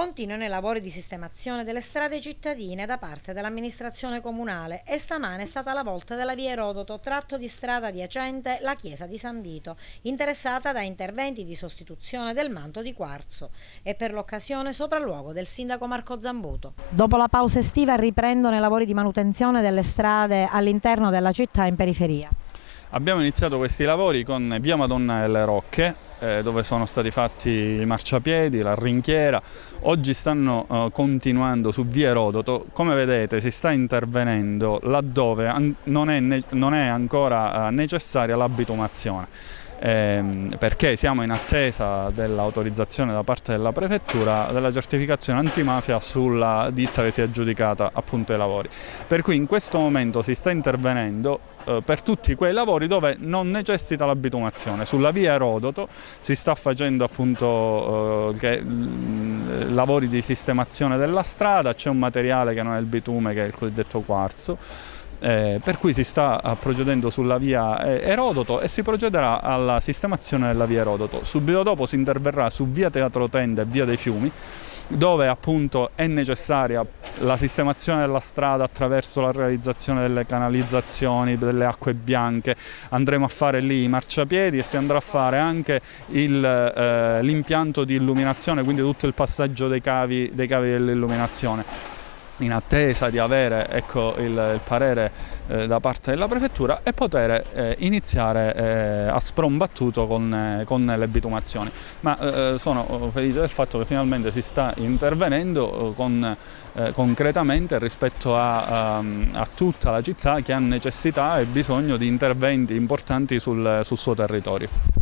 Continuano i lavori di sistemazione delle strade cittadine da parte dell'amministrazione comunale e stamane è stata la volta della via Erodoto, tratto di strada adiacente la chiesa di San Vito, interessata da interventi di sostituzione del manto di quarzo, e per l'occasione sopralluogo del sindaco Marco Zambuto. Dopo la pausa estiva riprendono i lavori di manutenzione delle strade all'interno della città e in periferia. Abbiamo iniziato questi lavori con via Madonna delle Rocche, dove sono stati fatti i marciapiedi, la rinchiera. Oggi stanno continuando su via Erodoto. Come vedete si sta intervenendo laddove non è ancora necessaria la bitumazione, perché siamo in attesa dell'autorizzazione da parte della prefettura della certificazione antimafia sulla ditta che si è aggiudicata appunto i lavori. Per cui in questo momento si sta intervenendo per tutti quei lavori dove non necessita la bitumazione. Sulla via Erodoto si sta facendo appunto lavori di sistemazione della strada, c'è un materiale che non è il bitume, che è il cosiddetto quarzo. Per cui si sta procedendo sulla via Erodoto e si procederà alla sistemazione della via Erodoto. Subito dopo si interverrà su via Teatro Tenda e via dei Fiumi, dove appunto è necessaria la sistemazione della strada attraverso la realizzazione delle canalizzazioni, delle acque bianche. Andremo a fare lì i marciapiedi e si andrà a fare anche l'impianto di illuminazione, quindi tutto il passaggio dei cavi dell'illuminazione, in attesa di avere il parere da parte della prefettura e poter iniziare a sprombattuto con le bitumazioni. Ma sono felice del fatto che finalmente si sta intervenendo concretamente rispetto a tutta la città che ha necessità e bisogno di interventi importanti sul suo territorio.